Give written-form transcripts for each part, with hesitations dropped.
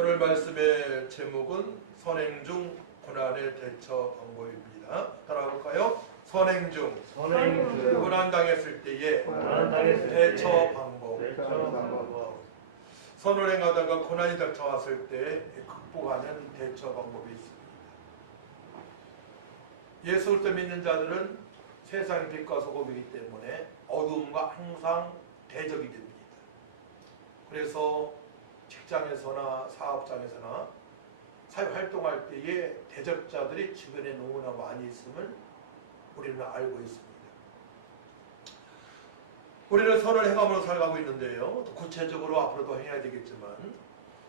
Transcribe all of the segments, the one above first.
오늘 말씀의 제목은 선행 중 고난의 대처 방법입니다. 따라볼까요? 선행 중 고난 당했을 때의 대처 방법. 선을 행하다가 고난이 닥쳐왔을 때 극복하는 대처 방법이 있습니다. 예수 그리스도 믿는 자들은 세상의 빛과 소금이기 때문에 어두움과 항상 대적이 됩니다. 그래서 직장에서나 사업장에서나 사회활동할 때에 대적자들이 주변에 너무나 많이 있음을 우리는 알고 있습니다. 우리는 선을 행함으로 살아가고 있는데요. 또 구체적으로 앞으로도 행해야 되겠지만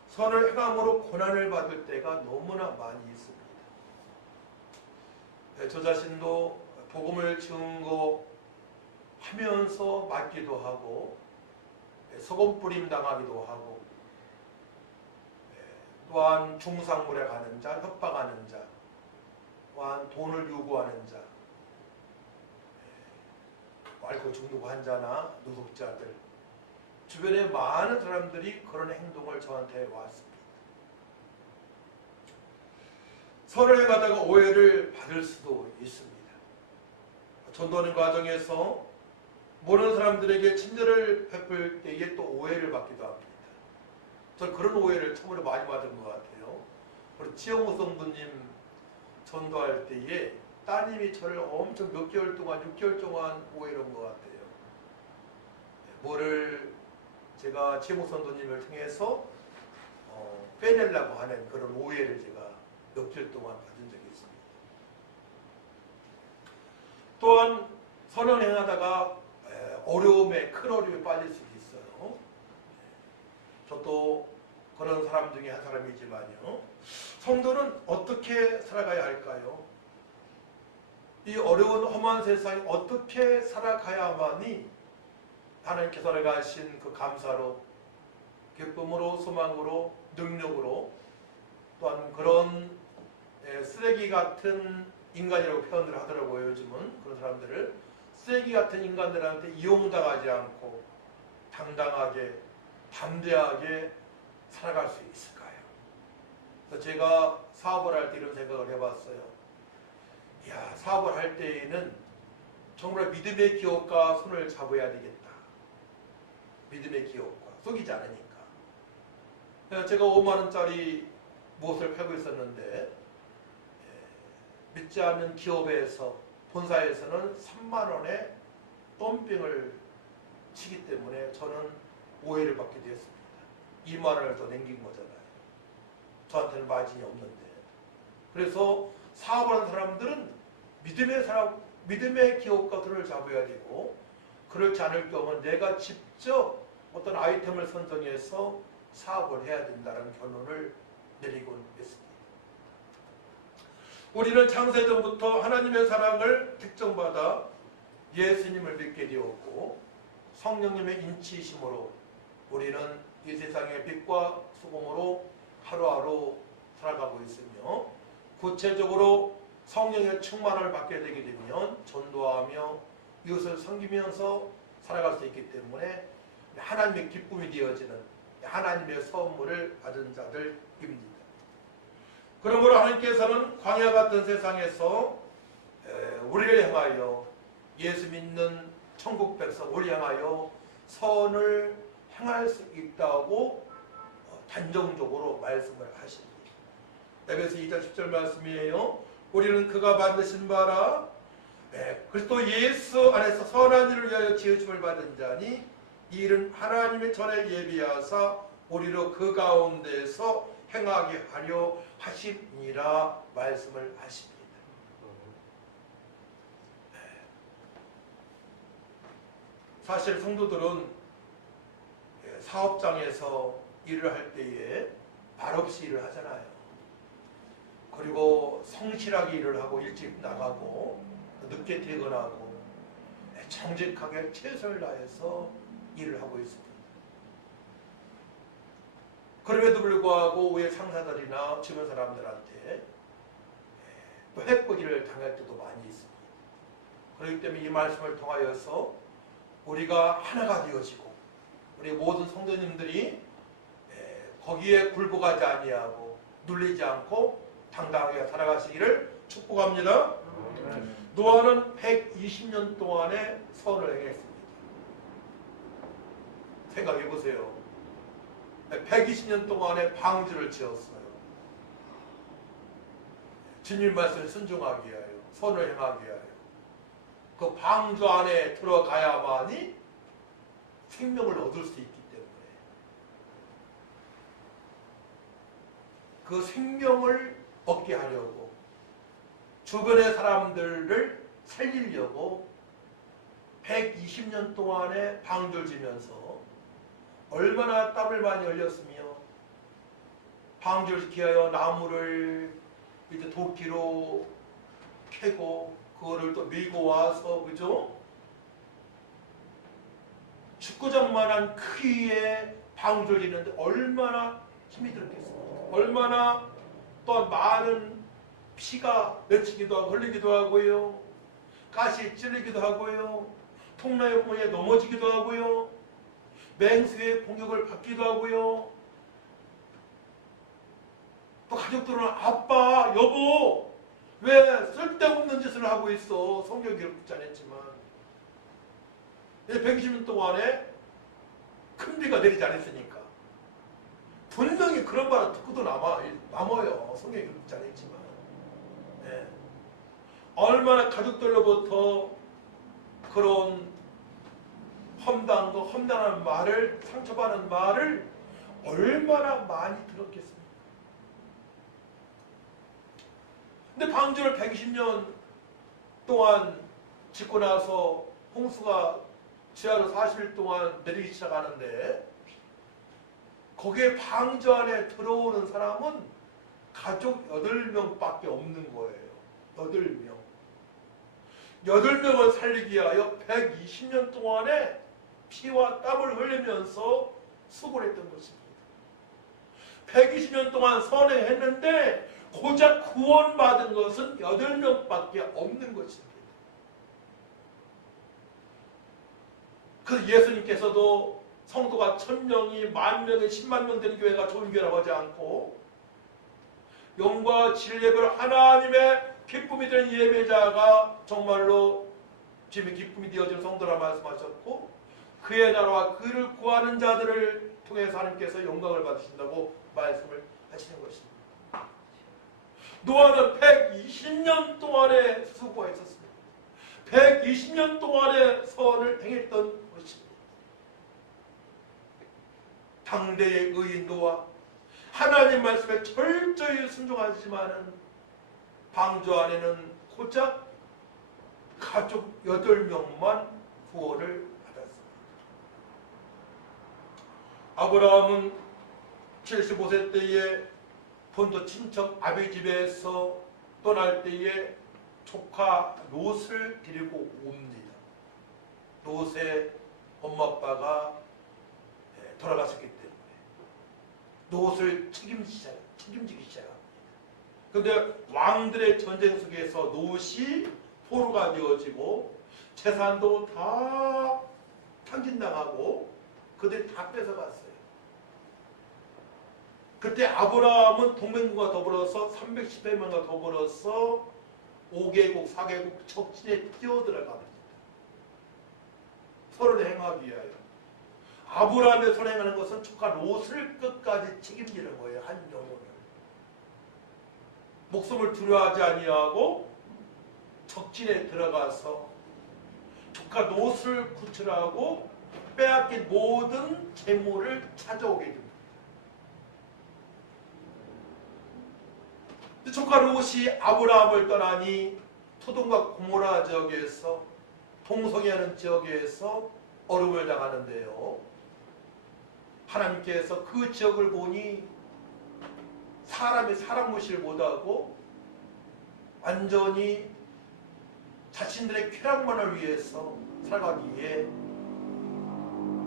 선을 행함으로 고난을 받을 때가 너무나 많이 있습니다. 저 자신도 복음을 증거 하면서 맞기도 하고 소금 뿌림 당하기도 하고 또한 중상물에 가는 자, 협박하는 자, 또한 돈을 요구하는 자, 알코올 중독 환자나 노숙자들, 주변에 많은 사람들이 그런 행동을 저한테 왔습니다. 선을 행하다가 오해를 받을 수도 있습니다. 전도하는 과정에서 모르는 사람들에게 친절을 베풀 때에 또 오해를 받기도 합니다. 저는 그런 오해를 처음으로 많이 받은 것 같아요. 우리 지영호 성도님 전도할 때에 따님이 저를 엄청 몇 개월 동안, 6개월 동안 오해를 한 것 같아요. 뭐를 제가 지영호 선도님을 통해서 빼내려고 하는 그런 오해를 제가 몇 개월 동안 받은 적이 있습니다. 또한 선을 행하다가 큰 어려움에 빠질 수도 있어요. 저도 그런 사람 중에 한 사람이지만요. 성도는 어떻게 살아가야 할까요? 이 어려운 험한 세상에 어떻게 살아가야만이 하나님께서 허락하신 그 감사로, 기쁨으로, 소망으로, 능력으로, 또한 그런 쓰레기 같은 인간이라고 표현을 하더라고요. 요즘은 그런 사람들을 쓰레기 같은 인간들한테 이용당하지 않고 당당하게 담대하게 살아갈 수 있을까요? 그래서 제가 사업을 할 때 이런 생각을 해봤어요. 사업을 할 때에는 정말 믿음의 기업과 손을 잡아야 되겠다. 믿음의 기업과 속이지 않으니까. 제가 5만 원짜리 무엇을 팔고 있었는데 믿지 않는 기업에서 본사에서는 3만 원에 덤핑을 치기 때문에 저는 오해를 받게 되었습니다. 2만 원을 더 남긴 거잖아요. 저한테는 마진이 없는데. 그래서 사업하는 사람들은 믿음의 기업과 손을 잡아야 되고, 그렇지 않을 경우는 내가 직접 어떤 아이템을 선정해서 사업을 해야 된다는 결론을 내리곤 했습니다. 우리는 창세전부터 하나님의 사랑을 특정받아 예수님을 믿게 되었고 성령님의 인치심으로 우리는 이 세상의 빛과 소금으로 하루하루 살아가고 있으며, 구체적으로 성령의 충만을 받게 되게 되면 전도하며 이웃을 섬기면서 살아갈 수 있기 때문에 하나님의 기쁨이 되어지는 하나님의 선물을 받은 자들입니다. 그러므로 하나님께서는 광야 같은 세상에서 우리를 향하여, 예수 믿는 천국 백성을 향하여 선을 행할 수 있다고 단정적으로 말씀을 하십니다. 에베소 2장 10절 말씀이에요. 우리는 그가 만드신 바라 그리스도 예수 안에서 선한 일을 위하여 지으심을 받은 자니 이 일은 하나님의 전에 예비하사 우리로 그 가운데서 행하게 하려 하심이라 말씀을 하십니다. 사실 성도들은 사업장에서 일을 할 때에 말없이 일을 하잖아요. 그리고 성실하게 일을 하고 일찍 나가고 늦게 퇴근하고 정직하게 최선을 다해서 일을 하고 있습니다. 그럼에도 불구하고 왜 상사들이나 주변 사람들한테 또 해코지를 당할 때도 많이 있습니다. 그렇기 때문에 이 말씀을 통하여서 우리가 하나가 되어지고 우리 모든 성도님들이 거기에 굴복하지 아니하고 눌리지 않고 당당하게 살아가시기를 축복합니다. 노아는 120년 동안의 선을 행했습니다. 생각해 보세요. 120년 동안의 방주를 지었어요. 주님 말씀을 순종하기 위하여, 선을 행하기 위하여. 그 방주 안에 들어가야만이 생명을 얻을 수 있기 때문에 그 생명을 얻게 하려고 주변의 사람들을 살리려고 120년 동안의 방주를 지면서 얼마나 땀을 많이 흘렸으며 방주를 지키하여 나무를 이제 도끼로 캐고 그거를 또 밀고 와서 그죠? 축구장만한 크기의 방주를 짓는데 얼마나 힘이 들었겠습니까? 얼마나 또 많은 피가 맺히기도 하고 흘리기도 하고요. 가시 찔리기도 하고요. 통나무 문에 넘어지기도 하고요. 맹수의 공격을 받기도 하고요. 또 가족들은 아빠, 여보 왜 쓸데없는 짓을 하고 있어. 성경이 그렇지 않았지만 120년 동안에 큰 비가 내리지 않았으니까 분명히 그런 말을 듣고도 남아요. 성경이 그렇지 않았지만 네. 얼마나 가족들로부터 그런 험담과 험담한 말을, 상처받는 말을 얼마나 많이 들었겠습니까? 근데 방주를 120년 동안 짓고 나서 홍수가 지하로 40일 동안 내리기 시작하는데 거기에 방주 안에 들어오는 사람은 가족 8명밖에 없는 거예요. 8명. 8명을 살리기 위하여 120년 동안에 피와 땀을 흘리면서 수고를 했던 것입니다. 120년 동안 선행했는데 고작 구원받은 것은 8명밖에 없는 것입니다. 그래서 예수님께서도 성도가 1000명이 10,000명이 10만 명 되는 교회가 좋은 교회라고 하지 않고 영과 진리를 하나님의 기쁨이 되는 예배자가 정말로 주님의 기쁨이 되어지는 성도라 말씀하셨고 그의 나라와 그를 구하는 자들을 통해서 하나님께서 영광을 받으신다고 말씀을 하시는 것입니다. 노아는 120년 동안의 수고가 있었습니다. 120년 동안의 선을 행했던 것입니다. 당대의 의인 노아 하나님 말씀에 철저히 순종하지만은 방주 안에는 고작 가족 8명만 구원을 받았습니다. 아브라함은 75세 때에 본토 친척 아비 집에서 떠날 때에 조카 롯을 데리고 옵니다. 롯의 엄마 아빠가 돌아가셨기 때문에 롯을 책임지기 시작합니다. 그런데 왕들의 전쟁 속에서 롯이 포로가 되어지고 재산도 다 탕진당하고 그들이 다 뺏어갔어요. 그때 아브라함은 동맹국과 더불어서 310명과 더불어서 5개국, 4개국 적진에 뛰어들어갑니다. 서로를 행하기 위하여. 아브라함의 선행하는 것은 조카 롯을 끝까지 책임지는 거예요. 한 영혼을. 목숨을 두려워하지 아니하고 적진에 들어가서 조카 롯을 구출하고 빼앗긴 모든 재물을 찾아오게 됩니다. 조카 롯이 아브라함을 떠나니 소돔과 고모라 지역에서 동성애하는 지역에서 어려움을 당하는데요. 하나님께서 그 지역을 보니 사람이 사람 무시를 못하고 완전히 자신들의 쾌락만을 위해서 살아가기에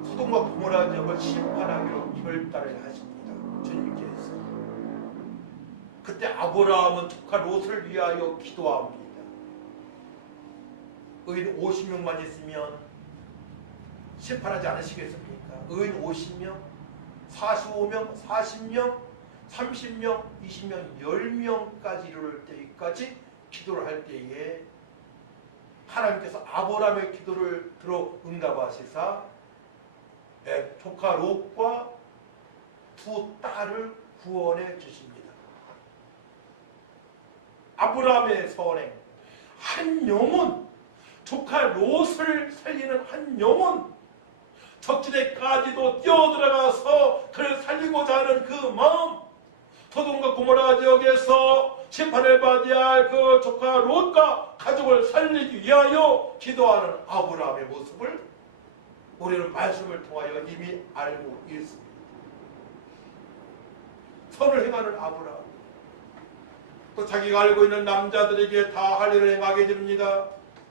소돔과 고모라 지역을 심판하기로 결단을 하십니다. 주님께서. 그때 아브라함은 조카 롯을 위하여 기도합니다. 의인 50명만 있으면 심판하지 않으시겠습니까? 의인 50명? 45명, 40명, 30명, 20명, 10명까지 이룰 때까지 기도를 할 때에 하나님께서 아브라함의 기도를 들어 응답하시사 조카 롯과 두 딸을 구원해 주십니다. 아브라함의 선행, 한 영혼, 조카 롯을 살리는 한 영혼, 적지대까지도 뛰어들어가서 그를 살리고자 하는 그 마음, 소돔과 고모라 지역에서 심판을 받아야 할 그 조카 롯과 가족을 살리기 위하여 기도하는 아브라함의 모습을 우리는 말씀을 통하여 이미 알고 있습니다. 선을 행하는 아브라함, 또 자기가 알고 있는 남자들에게 다 할례를 행하게 됩니다.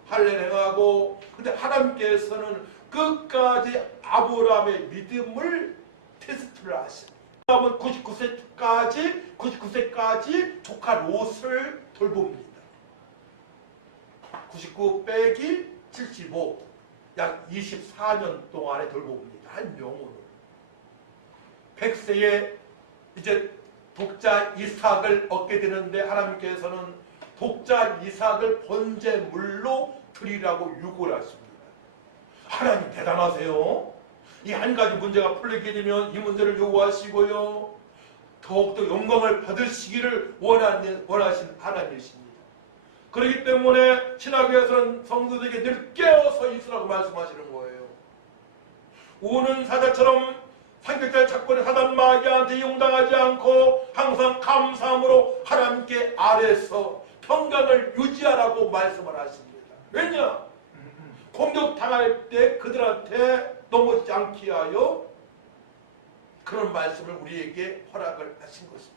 할례를 행하고, 근데 하나님께서는 끝까지 아브라함의 믿음을 테스트를 하십니다. 아브라함은 99세까지 조카 롯을 돌봅니다. 99 빼기 75, 약 24년 동안에 돌봅니다. 한 영혼을. 100세에 이제 독자 이삭을 얻게 되는데 하나님께서는 독자 이삭을 번제물로 드리라고 요구를 하십니다. 하나님 대단하세요. 이 한 가지 문제가 풀리게 되면 이 문제를 요구하시고요, 더욱더 영광을 받으시기를 원하신 하나님이십니다. 그렇기 때문에 신학에서는 성도들에게 늘 깨어서 있으라고 말씀하시는 거예요. 우는 사자처럼 삼겹살 잡고 사단 마귀한테 이용당하지 않고 항상 감사함으로 하나님께 아래서 평강을 유지하라고 말씀을 하십니다. 왜냐? 공격당할 때 그들한테 넘어지지 않게 하여 그런 말씀을 우리에게 허락을 하신 것입니다.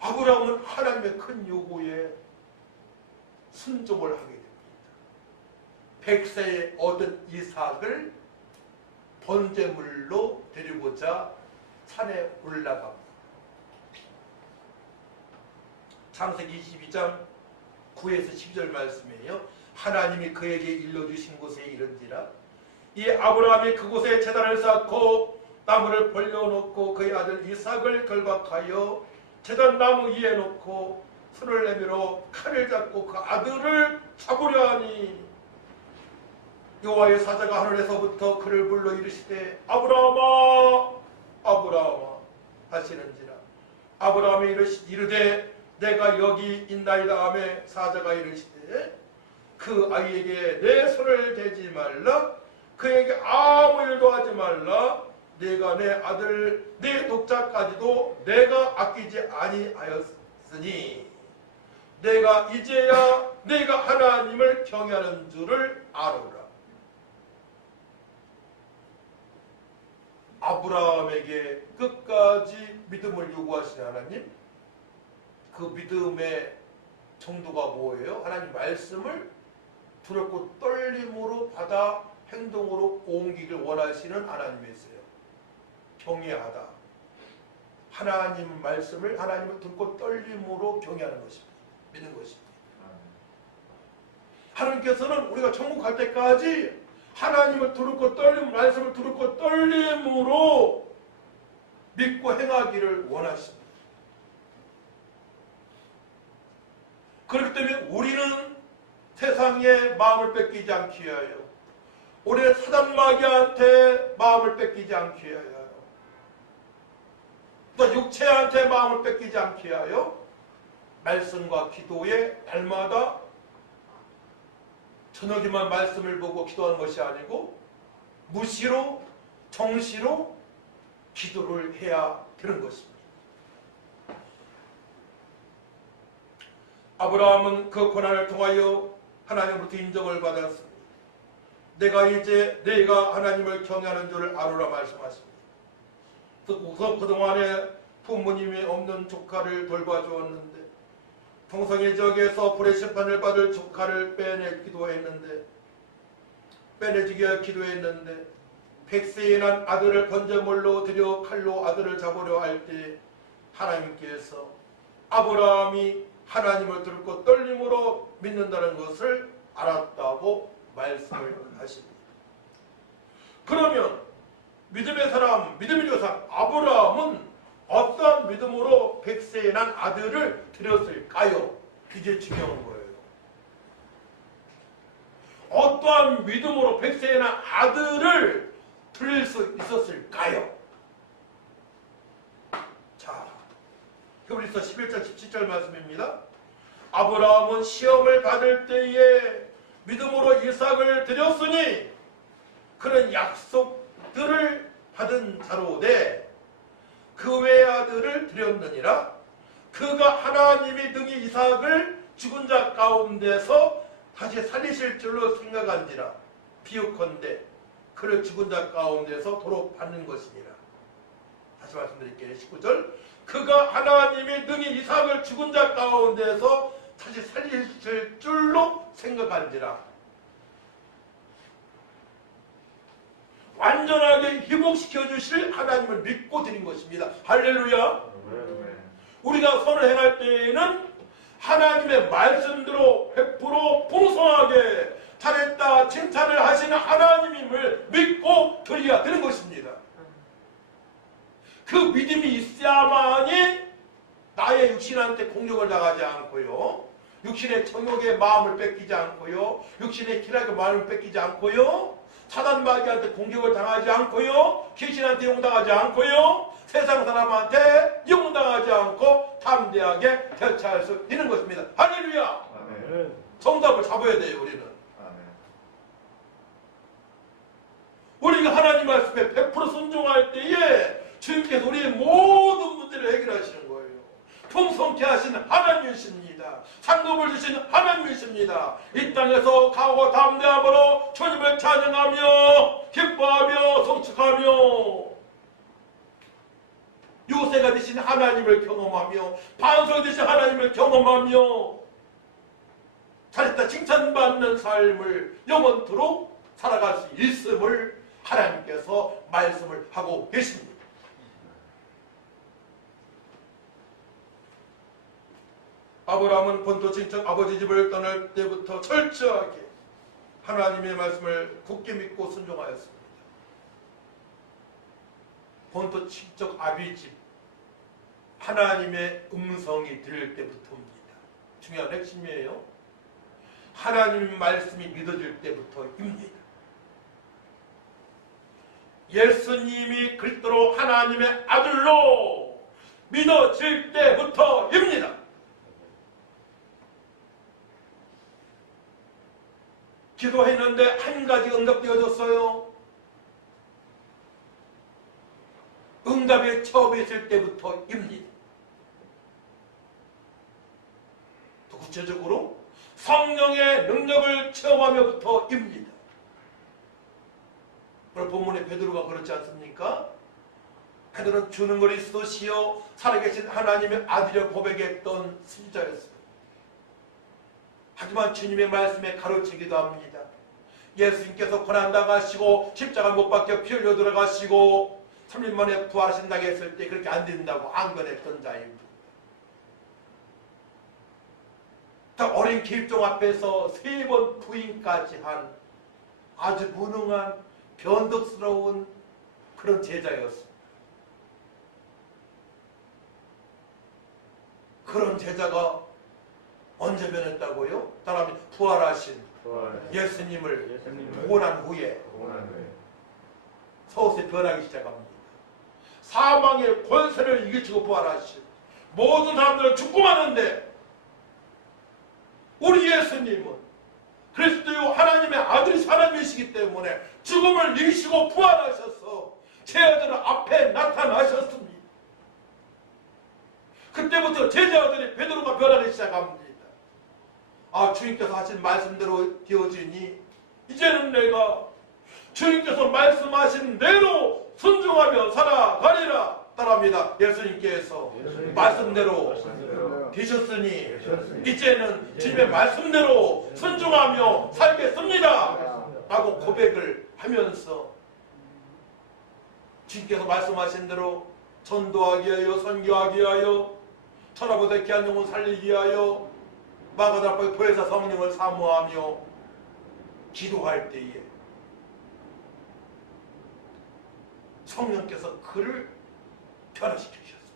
아브라함은 하나님의 큰 요구에 순종을 하게 됩니다. 100세에 얻은 이삭을 번제물로 드리고자 산에 올라갑니다. 창세기 22장 9에서 12절 말씀이에요. 하나님이 그에게 일러주신 곳에 이른지라 이 아브라함이 그곳에 제단을 쌓고 나무를 벌려놓고 그의 아들 이삭을 결박하여 제단 나무 위에 놓고 손을 내밀어 칼을 잡고 그 아들을 잡으려 하니 여호와의 사자가 하늘에서부터 그를 불러 이르시되 아브라함아 아브라함아 하시는지라 아브라함이 이르되 내가 여기 있나이다 하매 사자가 이르시되 그 아이에게 내 손을 대지 말라 그에게 아무 일도 하지 말라 내가 내 아들 내 독자까지도 내가 아끼지 아니하였으니 내가 이제야 내가 하나님을 경외하는 줄을 아노라. 아브라함에게 끝까지 믿음을 요구하시는 하나님, 그 믿음의 정도가 뭐예요? 하나님 말씀을 두렵고 떨림으로 받아 행동으로 옮기길 원하시는 하나님이세요. 경외하다. 하나님 말씀을 하나님을 듣고 떨림으로 경외하는 것입니다. 믿는 것입니다. 하나님께서는 우리가 천국 갈 때까지 하나님을 두렵고 떨림, 말씀을 두렵고 떨림으로 믿고 행하기를 원하십니다. 그렇기 때문에 우리는 세상에 마음을 뺏기지 않기 위하여, 우리는 사단 마귀한테 마음을 뺏기지 않기 위하여, 또 육체한테 마음을 뺏기지 않게 하여 말씀과 기도에 날마다 저녁에만 말씀을 보고 기도하는 것이 아니고 무시로 정시로 기도를 해야 되는 것입니다. 아브라함은 그 고난을 통하여 하나님으로부터 인정을 받았습니다. 내가 이제 내가 하나님을 경외하는 줄을 아노라 말씀하십니다. 그동안에 부모님이 없는 조카를 돌봐주었는데 동성애 지역에서 불의 심판을 받을 조카를 빼내주기 기도했는데 100세에 난 아들을 번제물로 드려 칼로 아들을 잡으려 할 때 하나님께서 아브라함이 하나님을 들고 떨림으로 믿는다는 것을 알았다고 말씀을 하십니다. 그러면 믿음의 사람, 믿음의 조상 아브라함은 어떠한 믿음으로 백세에 난 아들을 드렸을까요? 이게 중요한 거예요. 어떠한 믿음으로 백세에 난 아들을 드릴 수 있었을까요? 자, 히브리서 11장 17절 말씀입니다. 아브라함은 시험을 받을 때에 믿음으로 이삭을 드렸으니 그런 약속들을 받은 자로되 그 외의 아들을 드렸느니라. 그가 하나님이 능히 이삭을 죽은 자 가운데서 다시 살리실 줄로 생각한지라. 비유컨대 그를 죽은 자 가운데서 도로 받는 것이니라. 다시 말씀드릴게요. 19절. 그가 하나님이 능히 이삭을 죽은 자 가운데서 다시 살리실 줄로 생각한지라. 완전하게 회복시켜 주실 하나님을 믿고 드린 것입니다. 할렐루야. 우리가 선을 행할 때에는 하나님의 말씀대로 100% 풍성하게 잘했다 칭찬을 하시는 하나님임을 믿고 드려야 되는 것입니다. 그 믿음이 있어야만이 나의 육신한테 공격을 당하지 않고요, 육신의 정욕의 마음을 뺏기지 않고요, 육신의 기락의 마음을 뺏기지 않고요, 사단마귀한테 공격을 당하지 않고요, 귀신한테 용당하지 않고요, 세상 사람한테 용당하지 않고 담대하게 대처할 수 있는 것입니다. 할렐루야. 아멘. 정답을 잡아야 돼요. 우리는. 아멘. 우리가 하나님 말씀에 100% 순종할 때에 주님께서 우리의 모든 문제를 해결하시는 거예요. 풍성케 하시는 하나님이십니다. 상급을 주시는 하나님이십니다. 이 땅에서 강하고 담대함으로 주님을 찬양하며 기뻐하며 성축하며 요새가 되신 하나님을 경험하며 반석이 되신 하나님을 경험하며 잘했다 칭찬받는 삶을 영원토록 살아갈 수 있음을 하나님께서 말씀을 하고 계십니다. 아브라함은 본토 친척 아버지 집을 떠날 때부터 철저하게 하나님의 말씀을 굳게 믿고 순종하였습니다. 본토 친척 아비집 하나님의 음성이 들릴 때부터입니다. 중요한 핵심이에요. 하나님 말씀이 믿어질 때부터입니다. 예수님이 그리스도로 하나님의 아들로 믿어질 때부터입니다. 기도했는데 한 가지 응답되어졌어요. 응답이 처음에 있을 때부터입니다. 또 구체적으로 성령의 능력을 체험하며부터입니다. 오늘 본문의 베드로가 그렇지 않습니까? 베드로는 주는 그리스도시요 살아계신 하나님의 아들이라 고백했던 선지자였습니다. 하지만 주님의 말씀에 가르치기도 합니다. 예수님께서 고난당하시고 십자가 못 박혀 피 흘려 들어가시고 3일 만에 부활하신다고 했을 때 그렇게 안 된다고 안건했던 자입니다. 어린 기입종 앞에서 3번 부인까지 한 아주 무능한 변덕스러운 그런 제자였습니다. 그런 제자가 언제 변했다고요? 따라하면 부활하신 예수님을 보고 난 후에 서서히 변하기 시작합니다. 사망의 권세를 이기치고 부활하신 모든 사람들은 죽고 마는데 우리 예수님은 그리스도요 하나님의 아들이 하나님이시기 때문에 죽음을 이기시고 부활하셔서 제자들 앞에 나타나셨습니다. 그때부터 제자들이 베드로가 변하기 시작합니다. 아, 주님께서 하신 말씀대로 되어지니 이제는 내가 주님께서 말씀하신 대로 순종하며 살아가리라. 따라합니다. 예수님께서 말씀대로 되셨으니 이제는 주님의 말씀대로 순종하며 살겠습니다 라고 고백을 하면서 주님께서 말씀하신 대로 전도하기 위하여 선교하기 위하여 천하보다 귀한 영혼 살리기 위하여 마가다락방에 보혜사 성령을 사모하며 기도할 때에 성령께서 그를 변화시켜 주셨습니다.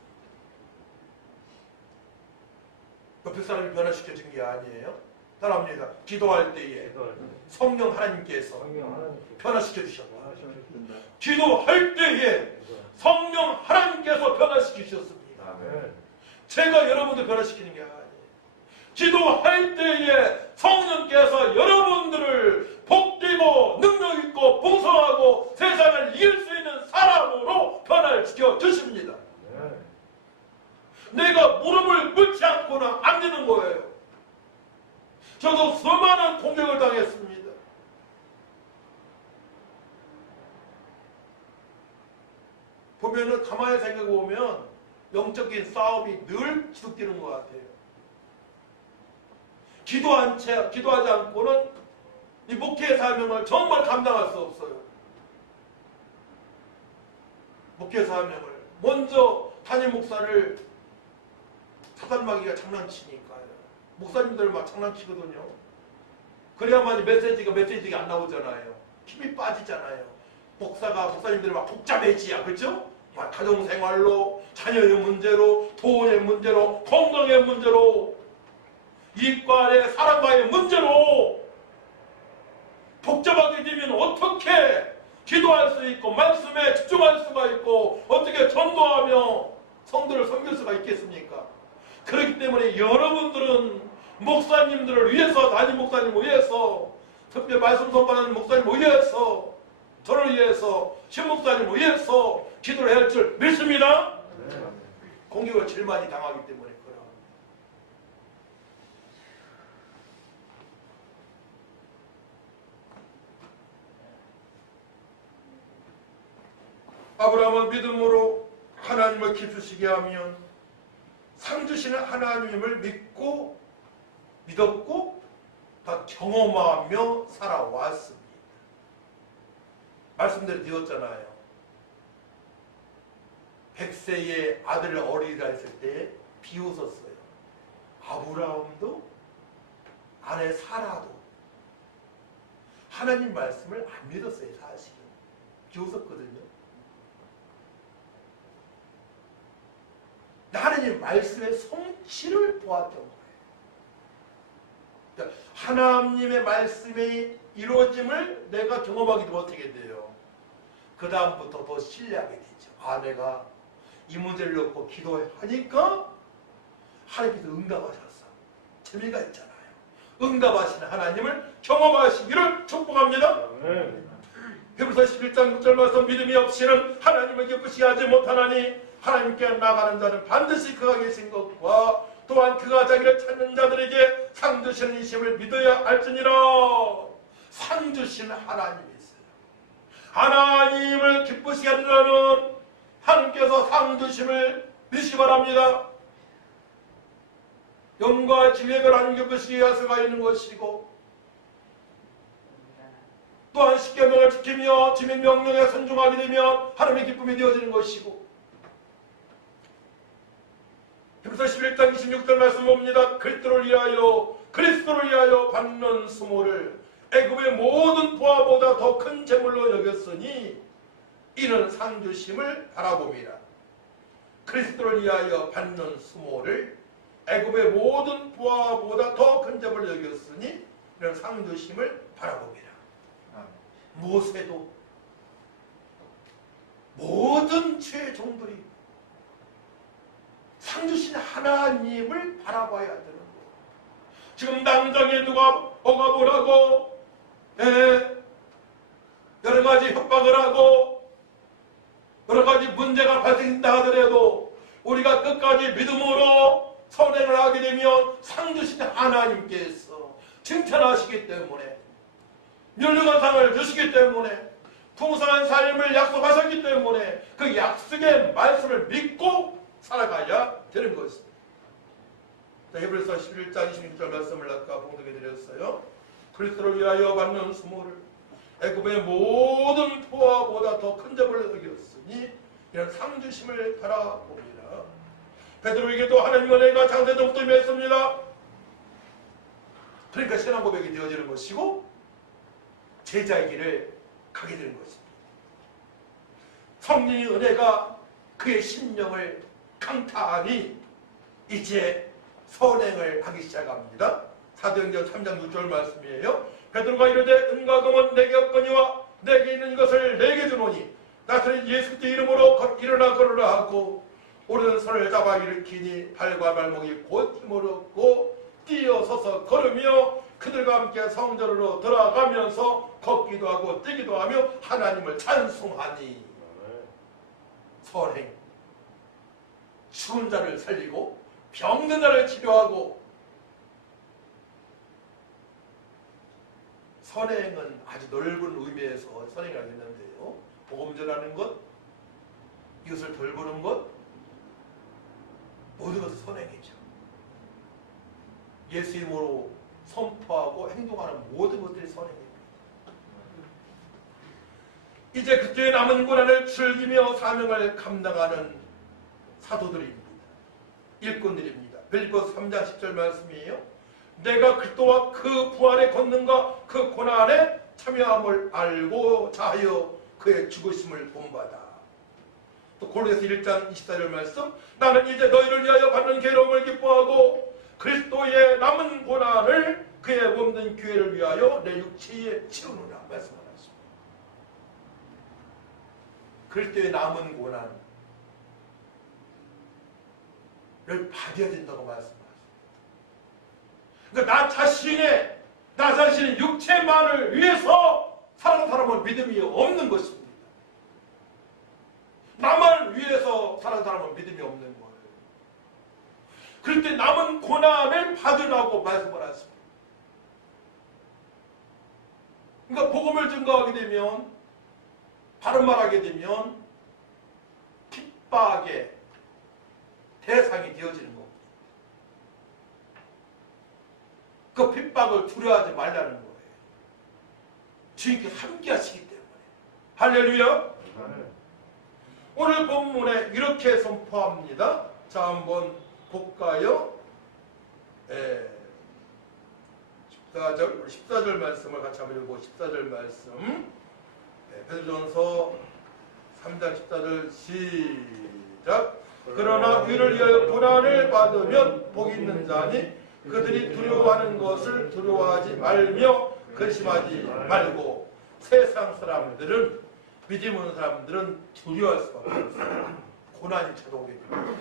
옆에 사람이 변화시켜준 게 아니에요. 따라합니다. 기도할 때에 성령 하나님께서 변화시켜 주셨다. 기도할 때에 성령 하나님께서 변화시켜 주셨습니다. 제가 여러분들 변화시키는 게 아니에요. 기도할 때에 성령께서 여러분들을 복되고 능력 있고 풍성하고 세상을 이길 수 있는 사람으로 변화시켜 주십니다. 내가 무릎을 꿇지 않고는 안 되는 거예요. 저도 수많은 공격을 당했습니다. 보면은 가만히 생각해 보면 영적인 싸움이 늘 지속되는 것 같아요. 기도하지 않고는 이 목회의 사명을 정말 감당할 수 없어요. 목회 사명을 먼저 담임 목사를 사단마귀가 장난치니까요. 목사님들 막 장난치거든요. 그래야만 메시지가 안 나오잖아요. 힘이 빠지잖아요. 목사님들이 막 복잡해지야, 그렇죠? 막 가정생활로, 자녀의 문제로, 돈의 문제로, 건강의 문제로, 이과의 사람과의 문제로 복잡하게 되면 어떻게 기도할 수 있고 말씀에 집중할 수가 있고 어떻게 전도하며 성도를 섬길 수가 있겠습니까? 그렇기 때문에 여러분들은 목사님들을 위해서, 담임 목사님을 위해서, 특별히 말씀 선포하는 목사님을 위해서, 저를 위해서, 신목사님을 위해서 기도를 해야 할 줄 믿습니다. 공격을 제일 많이 당하기 때문에 그래요. 아브라함은 믿음으로 하나님을 기쁘시게 하면 상 주시는 하나님을 믿었고 다 경험하며 살아왔습니다. 말씀대로 되었잖아요. 100세의 아들 어리라 했을 때 비웃었어요. 아브라함도 아내 사라도 하나님 말씀을 안 믿었어요. 사실은 비웃었거든요. 하나님 말씀의 성취를 보았던 거예요. 그러니까 하나님의 말씀의 이루어짐을 내가 경험하기도 못하게 돼요. 그 다음부터 더 신뢰하게 되죠. 내가 이 문제를 놓고 기도하니까 하나님께서 응답하셨어. 재미가 있잖아요. 응답하시는 하나님을 경험하시기를 축복합니다. 히브리서 11장 6절 말씀 믿음이 없이는 하나님을 기쁘시게 하지 못하나니 하나님께 나가는 자는 반드시 그가 계신 것과 또한 그가 자기를 찾는 자들에게 상 주시는 이심을 믿어야 알지니라. 상 주시는 하나님이 있어요. 하나님을 기쁘시게 하는 자는 하나님께서 상 주심을 믿으시기 바랍니다. 영과 지혜를 하나님 기쁘시게 하수가 있는 것이고 또한 십계명을 지키며 주의 명령에 순종하게 되면 하나님의 기쁨이 되어지는 것이고 히브리서 11장 26절 말씀 봅니다. 그리스도를 위하여 받는 수모를 애굽의 모든 보화보다 더 큰 재물로 여겼으니 이는 상 주심을 바라봅니다. 그리스도를 위하여 받는 수모를 애굽의 모든 보화보다 더 큰 재물로 여겼으니 이는 상 주심을 바라봅니다. 모세도 모든 죄의 종들이 상 주신 하나님을 바라봐야 되는 거예요. 지금 당장에 누가 억압을 하고 여러 가지 협박을 하고 여러 가지 문제가 발생한다 하더라도 우리가 끝까지 믿음으로 선행을 하게 되면 상 주신 하나님께서 칭찬하시기 때문에 멸류관 상을 주시기 때문에 풍성한 삶을 약속하셨기 때문에 그 약속의 말씀을 믿고 살아가야 되는 것입니다. 히브리서 11장 26절 말씀을 아까 봉독해 드렸어요. 그리스도를 위하여 받는 수모를 애굽의 모든 포화보다 더 큰 점을 여겼으니 이런 상 주심을 바라봅니다. 베드로에게도 하나님의 은혜가 창세전부터 임했습니다. 그러니까 신앙 고백이 되어지는 것이고 제자의 길을 가게 되는 것입니다. 성령의 은혜가 그의 심령을 강타하니 이제 선행을 하기 시작합니다. 사도행전 3장 6절 말씀이에요. 베드로가 이르되 은과 금은 내게 없거니와 내게 있는 것을 내게 주노니 나사렛 예수 그리스도 이름으로 일어나 걸으라 하고 오른 손을 잡아 일으키니 발과 발목이 곧 힘을 얻고 뛰어서서 걸으며 그들과 함께 성전으로 들어가면서 걷기도 하고 뛰기도 하며 하나님을 찬송하니. 선행, 죽은 자를 살리고 병든 자를 치료하고. 선행은 아주 넓은 의미에서 선행을 했는데요. 복음 전하는 것, 이웃을 돌보는 것, 모든 것은 선행이죠. 예수 이름으로 선포하고 행동하는 모든 것들이 선행입니다. 이제 그때의 남은 고난을 즐기며 사명을 감당하는 사도들입니다. 일꾼들입니다. 빌립보서 3장 10절 말씀이에요. 내가 그리스도와 그 부활의 권능과 그 고난에 참여함을 알고자 하여 그의 죽으심을 본받아. 또 고린도서 1장 24절 말씀, 나는 이제 너희를 위하여 받는 괴로움을 기뻐하고 그리스도의 남은 고난을 그의 몸된 교회를 위하여 내 육체에 채우느라 말씀하셨습니다. 그리스도의 남은 고난을 받아야 된다고 말씀하셨습니다. 그러니까 나 자신의 육체만을 위해서 사는 사람은 믿음이 없는 것입니다. 나만 위해서 사는 사람은 믿음이 없는 거예요. 그럴 때 남은 고난을 받으라고 말씀을 하십니다. 그러니까 복음을 증거하게 되면, 바른 말하게 되면 핍박의 대상이 되어지는 겁니다. 그 핍박을 두려워하지 말라는 거예요. 주님께 함께하시기 때문에. 할렐루야. 오늘 본문에 이렇게 선포합니다. 자, 한번 볼까요? 14절 말씀을 같이 한번 읽고 14절 말씀. 베드로전서 3장 14절 시작. 그러나 위를 위하여 고난을 받으면 복이 있는 자니 그들이 두려워하는 것을 두려워하지 말며 근심하지 말고. 세상 사람들은, 믿음 없는 사람들은 두려워할 수밖에 없어요. 고난이 찾아오게 됩니다.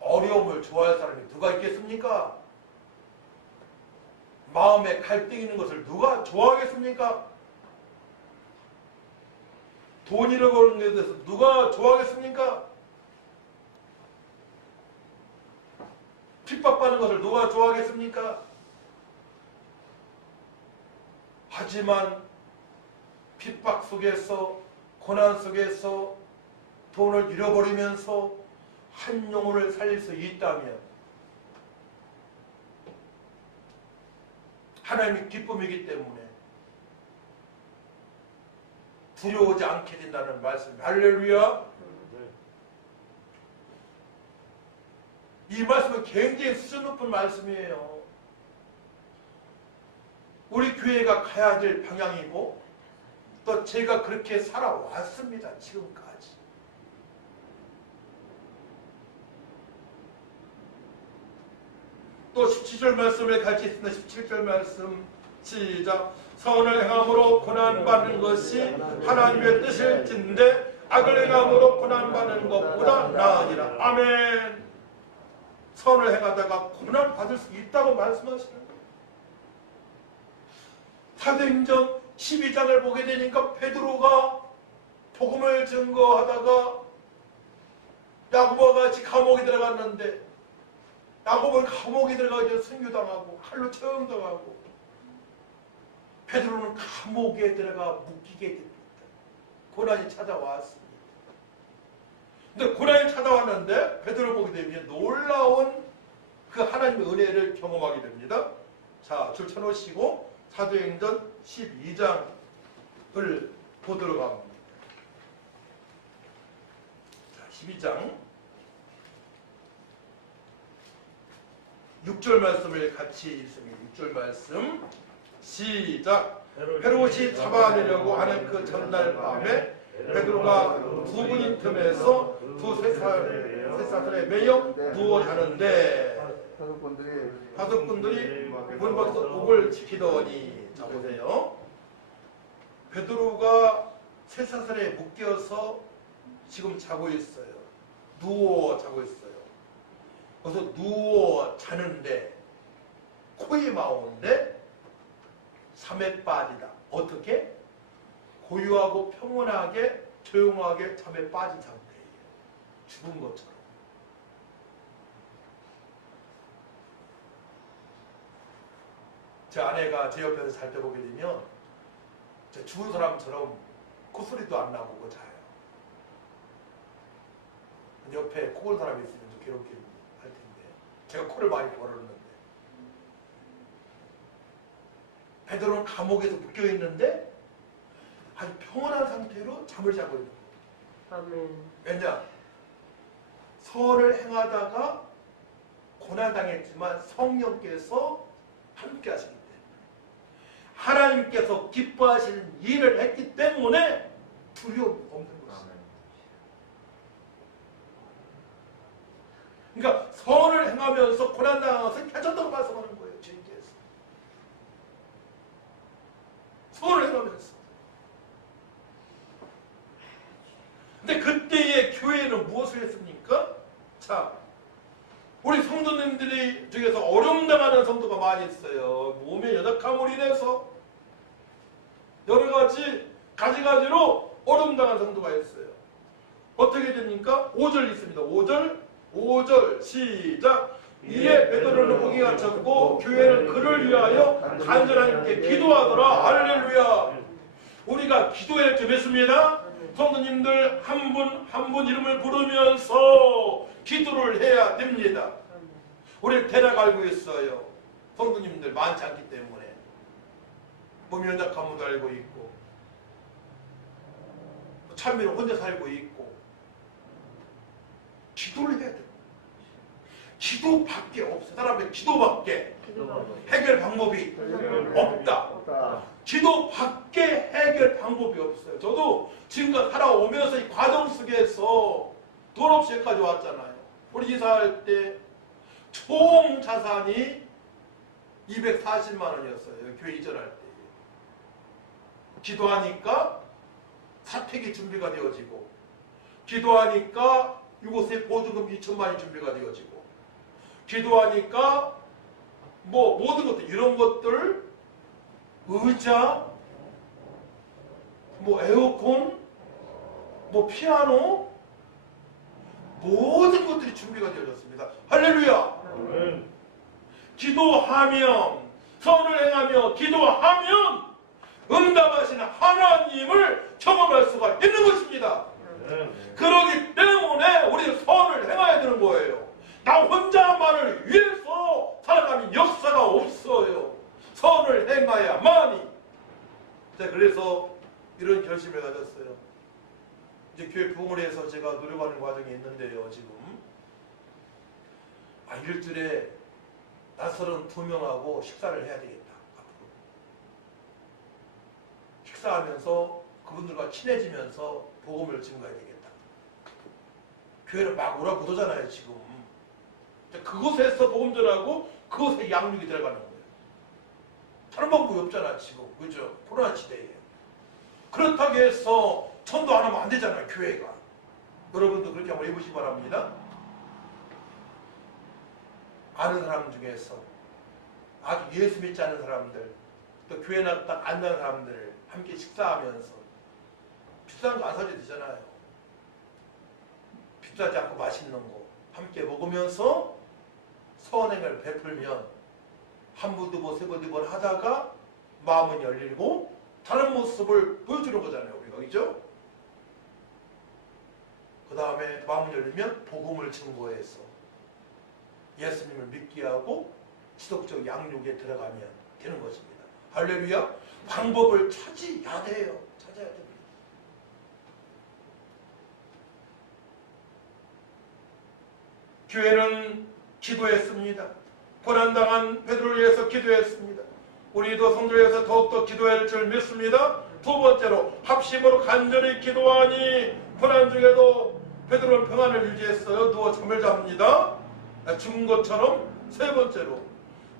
어려움을 좋아할 사람이 누가 있겠습니까? 마음에 갈등이 있는 것을 누가 좋아하겠습니까? 돈 잃어버리는 것에 대해서 누가 좋아하겠습니까? 핍박받는 것을 누가 좋아하겠습니까? 하지만 핍박 속에서, 고난 속에서 돈을 잃어버리면서 한 영혼을 살릴 수 있다면 하나님의 기쁨이기 때문에 두려워하지 않게 된다는 말씀. 할렐루야. 이 말씀은 굉장히 수준 높은 말씀이에요. 우리 교회가 가야 될 방향이고 또 제가 그렇게 살아왔습니다. 지금까지. 또 17절 말씀을 같이 있습니다. 17절 말씀 시작. 선을 행함으로 고난받는 것이 하나님의 뜻일진데 악을 행함으로 고난받는 것보다 나으니라. 아멘. 선을 행하다가 고난받을 수 있다고 말씀하시는 거예요. 사도행전 12장을 보게 되니까 베드로가 복음을 증거하다가 야고보와 같이 감옥에 들어갔는데 야고보는 감옥에 들어가서 순교당하고 칼로 처형당하고 베드로는 감옥에 들어가 묶이게 됩니다. 고난이 찾아왔습니다. 근데 고난이 찾아왔는데 베드로 보게 되면 놀라운 그 하나님의 은혜를 경험하게 됩니다. 자, 줄 쳐놓으시고 사도행전 12장을 보도록 합니다. 자, 12장 6절 말씀을 같이 읽습니다. 6절 말씀 시작. 헤롯이 잡아내려고 하는 그 전날 밤에 베드로가 두 분인 틈에서 두 쇠사슬에 매여 누워 자는데 가족분들이 문 밖에서 옥을 지키더니, 자 보세요. 베드로가 쇠사슬에 묶여서 지금 자고 있어요. 누워 자고 있어요. 그래서 누워 자는데 코에 마오는데 잠에 빠지다. 어떻게? 고요하고 평온하게 조용하게 잠에 빠진 상태예요. 죽은 것처럼. 제 아내가 제 옆에서 잘 때 보게 되면 죽은 사람처럼 콧소리도 안 나고 자요. 옆에 코 고는 사람이 있으면 좀 괴롭게 할 텐데 제가 코를 많이 걸었는데, 베드로는 감옥에서 묶여 있는데 아주 평온한 상태로 잠을 자고 있는 거예요. 아멘. 왜냐? 선을 행하다가 고난당했지만 성령께서 함께 하시기 때문에, 하나님께서 기뻐하시는 일을 했기 때문에 두려움이 없는 것입니다. 그러니까 선을 행하면서 고난당한 것을 괜찮다고 말씀하는 거예요. 주님께서 선을 행하면서. 근데 그때의 교회는 무엇을 했습니까? 자, 우리 성도님들이 중에서 어려움 당하는 성도가 많이 있어요. 몸의 연약함으로 인해서 여러 가지로 어려움 당하는 성도가 있어요. 어떻게 됩니까? 5절 있습니다. 5절 시작. 이에 베드로는 목이 갇혔고 교회는 그를 위하여 간절히 하나님께 기도하더라. 할렐루야. 우리가 기도해야 좀 했습니다. 성도님들 한 분 한 분 이름을 부르면서 기도를 해야 됩니다. 우리 대략 알고 있어요. 성도님들 많지 않기 때문에 몸이 연약함도 알고 있고, 찬미는 혼자 살고 있고, 기도를 해야 돼요. 기도밖에 없어. 사람의 기도밖에 해결 방법이 없다. 기도밖에 해결 방법이 없어요. 저도 지금까지 살아오면서 이 과정 속에서 돈 없이 여기까지 왔잖아요. 우리 이사할 때 총 자산이 240만 원이었어요. 교회 이전할 때. 기도하니까 사택이 준비가 되어지고, 기도하니까 이곳에 보증금 2천만 원이 준비가 되어지고, 기도하니까 뭐 모든 것들, 이런 것들, 의자, 뭐 에어컨, 뭐 피아노, 모든 것들이 준비가 되어졌습니다. 할렐루야. 기도하면, 선을 행하며 기도하면 응답하시는 하나님을 경험할 수가 있는 것입니다. 그렇기 때문에 우리는 선을 행해야 되는 거예요. 나 혼자만을 위해서 살아가는 역사가 없어요. 선을 행해야만이. 자, 그래서 이런 결심을 가졌어요. 이제 교회 부흥을 해서 제가 노력하는 과정이 있는데요. 지금 일주일에 낯설은 2명하고 식사를 해야 되겠다. 앞으로 식사하면서 그분들과 친해지면서 복음을 증거해야 되겠다. 교회는 막 오라 못 오잖아요. 지금 그곳에서 복음 전하고 그곳에 양육이 들어가는 거예요. 다른 방법이 없잖아 지금. 그죠? 코로나 시대에. 그렇다고 해서 전도 안 하면 안 되잖아요. 교회가. 여러분도 그렇게 한번 해보시기 바랍니다. 아는 사람 중에서 아주 예수 믿지 않는 사람들, 또 교회 나딱 안 나는 사람들 함께 식사하면서, 비싼 거 안 사줘도 되잖아요. 비싸지 않고 맛있는 거 함께 먹으면서 선행을 베풀면 한 번, 두 번, 세 번, 네 번 하다가 마음은 열리고 다른 모습을 보여주는 거잖아요. 우리가. 그죠? 그 다음에 마음을 열리면 복음을 증거해서 예수님을 믿게 하고 지속적 양육에 들어가면 되는 것입니다. 할렐루야. 방법을 찾아야 돼요. 찾아야 됩니다. 교회는 기도했습니다. 고난당한 베드로를 위해서 기도했습니다. 우리도 성도를 위해서 더욱더 기도할 줄 믿습니다. 두 번째로 합심으로 간절히 기도하니 고난 중에도 베드로는 평안을 유지했어요. 누워 잠을 잡니다. 죽은 것처럼. 세 번째로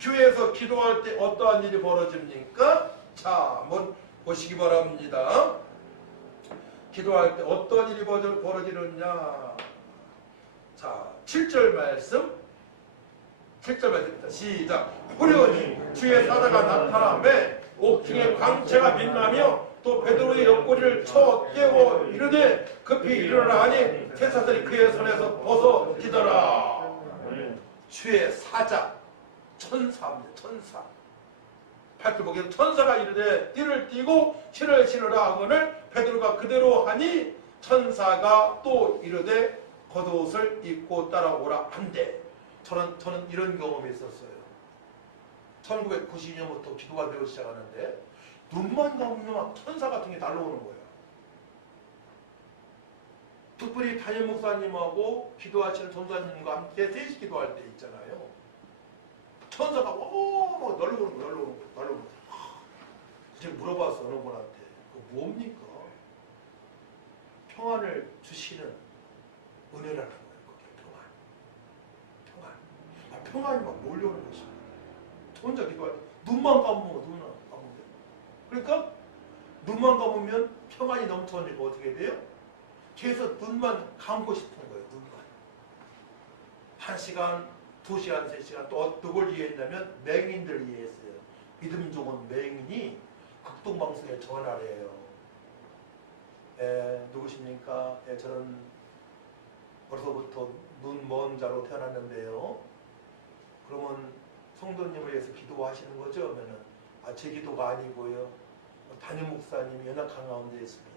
교회에서 기도할 때 어떠한 일이 벌어집니까? 자, 한번 보시기 바랍니다. 기도할 때 어떤 일이 벌어지느냐. 자, 7절 말씀. 7절 말씀입니다. 시작. 호련히 주의 사자가 나타나매 옥중에 광채가 빛나며 또 베드로의 옆구리를 쳐 깨워 이르되 급히 일어나니 세사들이 그의 손에서 벗어지더라. 주의 사자, 천사입니다. 천사. 8절 보기에 천사가 이르되 띠를 띠고 신을 신으라 하거늘 베드로가 그대로 하니 천사가 또 이르되 겉옷을 입고 따라오라 한대. 저는 이런 경험이 있었어요. 1992년부터 기도가 되기 시작하는데 눈만 감으면 천사 같은 게 날라오는 거예요. 특별히 담임 목사님하고 기도하시는 전사님과 함께 셋이 기도할 때 있잖아요. 천사가 막 날라오는 거예요. 제가 물어봤어, 어느 분한테. 뭡니까? 평안을 주시는 은혜라는 거예요. 그게 평안. 평안이 막 몰려오는 것입니다. 혼자 기도할 때 눈만 감으면 그러니까 눈만 감으면 평안이 넘쳐오니까 어떻게 돼요? 계속 눈만 감고 싶은 거예요. 눈만. 1시간, 2시간, 3시간. 또 누굴 이해했냐면 맹인들 이해했어요. 믿음 좋은 맹인이 극동방송에 전화를 해요. 누구십니까? 저는 벌써부터 눈 먼 자로 태어났는데요. 그러면 성도님을 위해서 기도하시는 거죠? 그러면은 제 기도가 아니고요. 담임 목사님이 연약한 가운데 있습니다.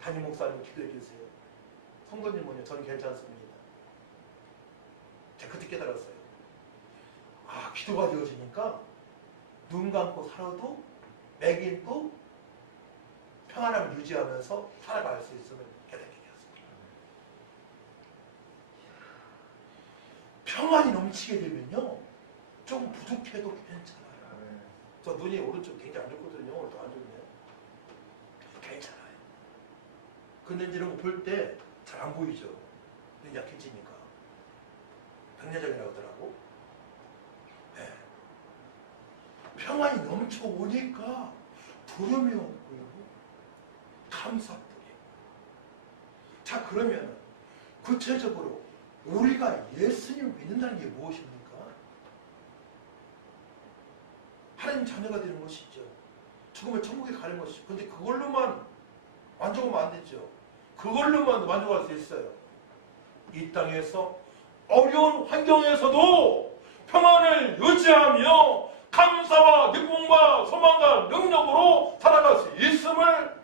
담임 목사님 기도해 주세요. 성도님은요? 저는 괜찮습니다. 제가 그때 깨달았어요. 기도가 되어지니까 눈 감고 살아도 매gin도 평안함을 유지하면서 살아갈 수 있음을 깨닫게 되었습니다. 평안이 넘치게 되면요, 좀 부족해도 괜찮아요. 저 눈이 오른쪽 굉장히 안 좋거든요. 오늘도 안 좋네요. 괜찮아요. 근데 이런 거 볼 때 잘 안 보이죠. 눈이 약해지니까. 백내장이라고 하더라고. 네. 평안이 넘쳐오니까 두려움이 없고요. 감사뿐이에요. 자, 그러면 구체적으로 우리가 예수님을 믿는다는 게 무엇입니까? 하나님 자녀가 되는 것이죠. 죽으면 천국에 가는 것이죠. 근데 그걸로만 만족하면 안 되죠. 그걸로만 만족할 수 있어요. 이 땅에서 어려운 환경에서도 평안을 유지하며 감사와 기쁨과 소망과 능력으로 살아갈 수 있음을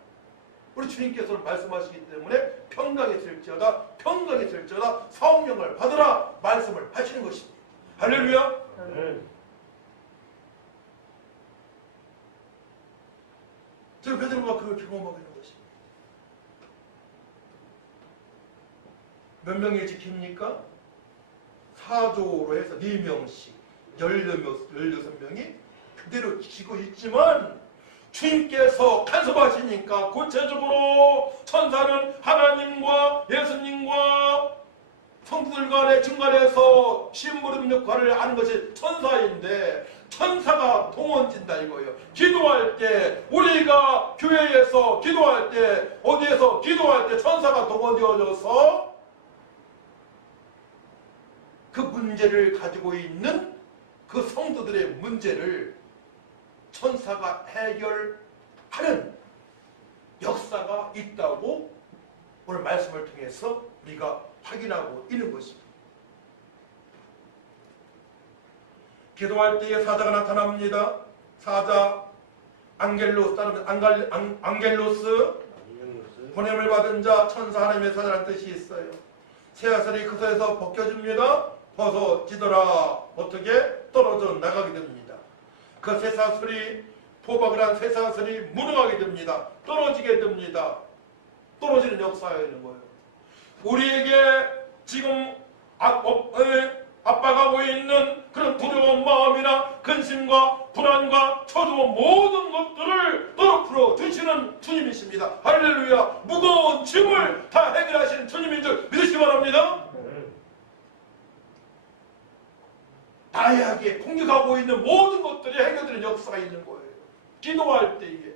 우리 주님께서는 말씀하시기 때문에 평강했을지어다 성령을 받으라 말씀을 하시는 것입니다. 할렐루야. 저 베드로가 그걸 경험하게 된 것입니다. 몇 명이 지킵니까? 4조로 해서 4명씩 16명이 그대로 지키고 있지만 주님께서 간섭하시니까 구체적으로 천사는 하나님과 예수님과 성도들 간의 중간에서 심부름 역할을 하는 것이 천사인데 천사가 동원된다 이거예요. 기도할 때 우리가 교회에서 기도할 때 어디에서 기도할 때 천사가 동원되어져서 그 문제를 가지고 있는 그 성도들의 문제를 천사가 해결하는 역사가 있다고 오늘 말씀을 통해서 우리가 확인하고 있는 것입니다. 기도할 때에 사자가 나타납니다. 사자, 안겔로스, 안겔로스, 보냄을 받은 자, 천사 하나님의 사자라는 뜻이 있어요. 새하늘이 그 손에서 벗겨집니다. 벗어지더라. 어떻게? 떨어져 나가게 됩니다. 그 쇠사슬이 포박을 한 쇠사슬이 무너가게 됩니다. 떨어지게 됩니다. 떨어지는 역사가 있는 거예요. 우리에게 지금 압박하고 있는 그런 두려운 마음이나 근심과 불안과 초조한 모든 것들을 떨어뜨려 두시는 주님이십니다. 할렐루야. 무거운 짐을 다 해결하시는 주님인 줄 믿으시기 바랍니다. 다양하게 공격하고 있는 모든 것들이 해결되는 역사가 있는 거예요. 기도할 때에,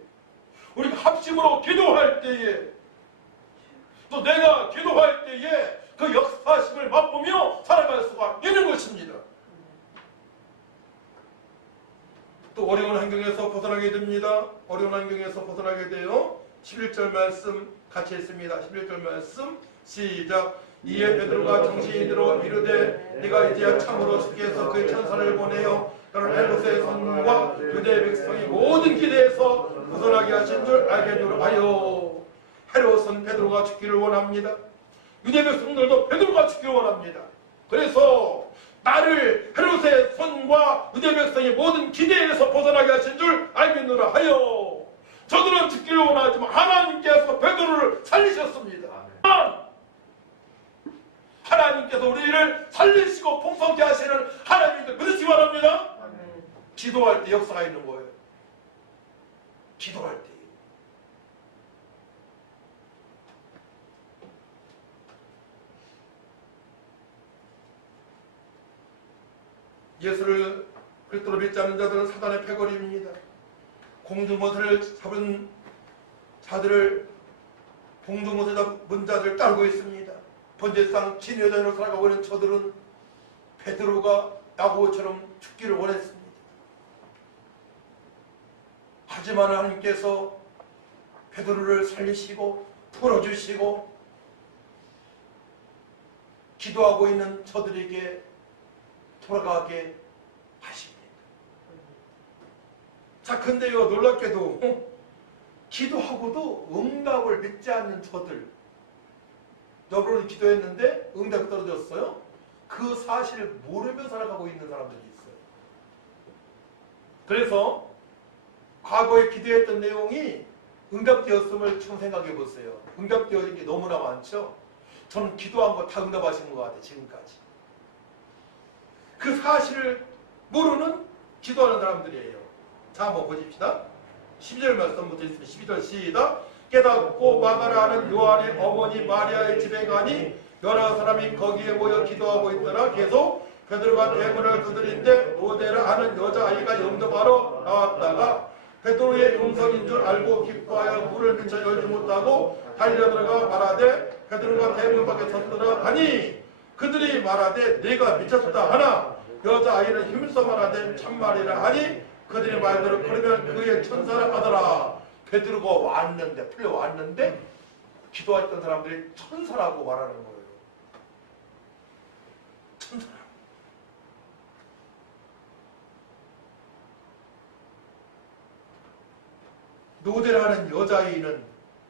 우리가 합심으로 기도할 때에, 또 내가 기도할 때에 그 역사심을 맛보며 살아갈 수가 있는 것입니다. 또 어려운 환경에서 벗어나게 됩니다. 어려운 환경에서 벗어나게 돼요. 11절 말씀 같이 했습니다. 11절 말씀 시작. 이에 베드로가 정신이 들어 이르되 네가 이제야 참으로 주께서 그의 천사를 보내어 너를 헤롯의 손과 유대 백성이 모든 기대에서 벗어나게 하신 줄 알겠노라 하여. 헤롯은 베드로가 죽기를 원합니다. 유대 백성들도 베드로가 죽기를 원합니다. 그래서 나를 헤롯의 손과 유대 백성의 모든 기대에서 벗어나게 하신 줄 알겠노라 하여. 저들은 죽기를 원하지만 하나님께서 베드로를 살리셨습니다. 하나님께서 우리를 살리시고 풍성케 하시는 하나님을 믿으시기 바랍니다. 기도할 때 역사가 있는 거예요. 기도할 때. 예수를 그리스도로 믿지 않는 자들은 사단의 패거리입니다. 공중모세를 잡은 자들을 공중모세 잡은 자들을 따르고 있습니다. 번제상 진여자로 살아가고 있는 저들은 베드로가 야고보처럼 죽기를 원했습니다. 하지만 하나님께서 베드로를 살리시고 풀어주시고 기도하고 있는 저들에게 돌아가게 하십니다. 자, 근데요, 놀랍게도 기도하고도 응답을 믿지 않는 저들, 여러분이 기도했는데 응답이 떨어졌어요? 그 사실을 모르며 살아가고 있는 사람들이 있어요. 그래서 과거에 기도했던 내용이 응답되었음을 지금 생각해 보세요. 응답되어진 게 너무나 많죠? 저는 기도한 거 다 응답하신 것 같아요. 지금까지. 그 사실을 모르는 기도하는 사람들이에요. 자, 한번 보십시다. 12절 말씀부터 있습니다. 12절 시작. 깨닫고 마가라 하는 요한의 어머니 마리아의 집에 가니 여러 사람이 거기에 모여 기도하고 있더라. 계속 베드로가 대문을 두드린데 로데라 하는 여자아이가 영접하러 나왔다가 베드로의 음성인 줄 알고 기뻐하여 문을 미쳐 열지 못하고 달려들어가 말하되 베드로가 대문 밖에 섰더라 하니 그들이 말하되 네가 미쳤다 하나 여자아이는 힘써 말하되 참말이라 하니 그들이 말대로 그러면 그의 천사를 받아라. 베드로가 왔는데, 풀려왔는데 기도했던 사람들이 천사라고 말하는 거예요. 천사라고. 노데라는 여자아이는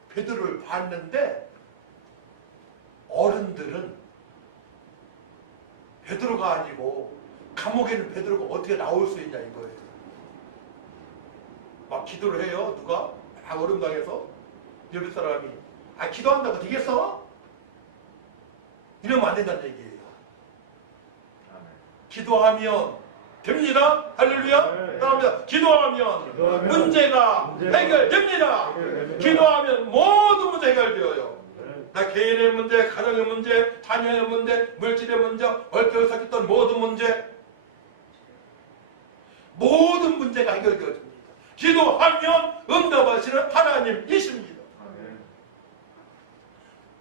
베드로를 봤는데 어른들은 베드로가 아니고 감옥에는 베드로가 어떻게 나올 수 있냐 이거예요. 막 기도를 해요. 누가? 막 어른당해서 옆에 사람이 기도한다고 되겠어? 이러면 안 된다는 얘기예요. 기도하면 됩니다. 할렐루야. 따라합니다. 기도하면 문제가 해결됩니다. 기도하면 모든 문제 해결되어요. 나 개인의 문제, 가정의 문제, 자녀의 문제, 물질의 문제, 얼결 섞였던 모든 문제가 해결되어집니다. 기도하면 응답하시는 하나님이십니다.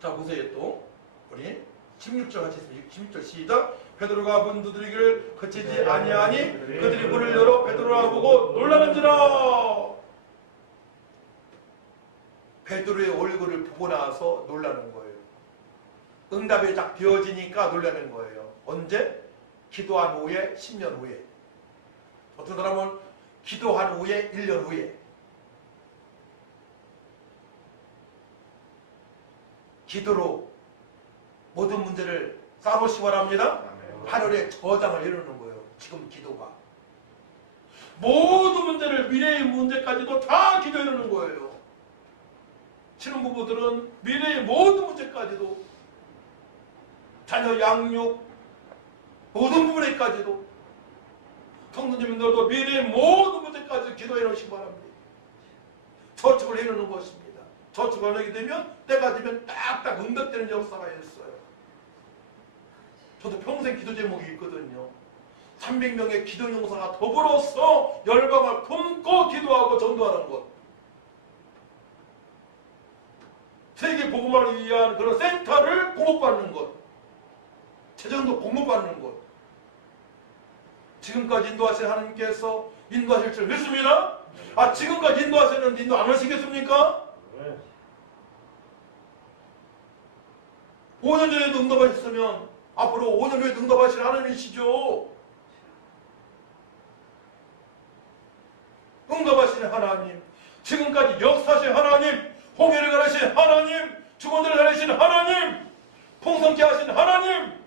자, 보세요. 또 우리 16절 같이 있습니다. 16절 시작. 베드로가 문 두드리기를 그치지 아니하니 그들이 문을 열어 베드로라 보고 놀라는지라. 베드로의 얼굴을 보고 나서 놀라는 거예요. 응답이 딱 되어지니까 놀라는 거예요. 언제? 기도한 후에 10년 후에. 어떤 사람은 기도한 후에 1년 후에. 기도로 모든 문제를 쌓으시기 바랍니다. 하늘에 저장을 이루는 거예요. 지금 기도가. 모든 문제를, 미래의 문제까지도 다 기도해놓는 거예요. 신혼부부들은 미래의 모든 문제까지도 자녀 양육, 모든 부분에까지도 성도님들도 미래의 모든 문제까지 기도해 놓으시기 바랍니다. 저축을 해 놓는 것입니다. 저축을 하게 되면 때가 되면 딱딱 응답되는 역사가 있어요. 저도 평생 기도 제목이 있거든요. 300명의 기도 용사가 더불어서 열방을 품고 기도하고 전도하는 것. 세계 복음화를 위한 그런 센터를 공급받는 것. 재정도 공급받는 것. 지금까지 인도하신 하나님께서 인도하실 줄 믿습니다. 지금까지 인도하셨는데 인도 안 하시겠습니까? 5년 전에도 응답하셨으면 앞으로 5년 후에 응답하실 하나님이시죠. 응답하시는 하나님, 지금까지 역사하신 하나님, 홍해를 가르신 하나님, 죽은들을 가르신 하나님, 풍성케 하신 하나님.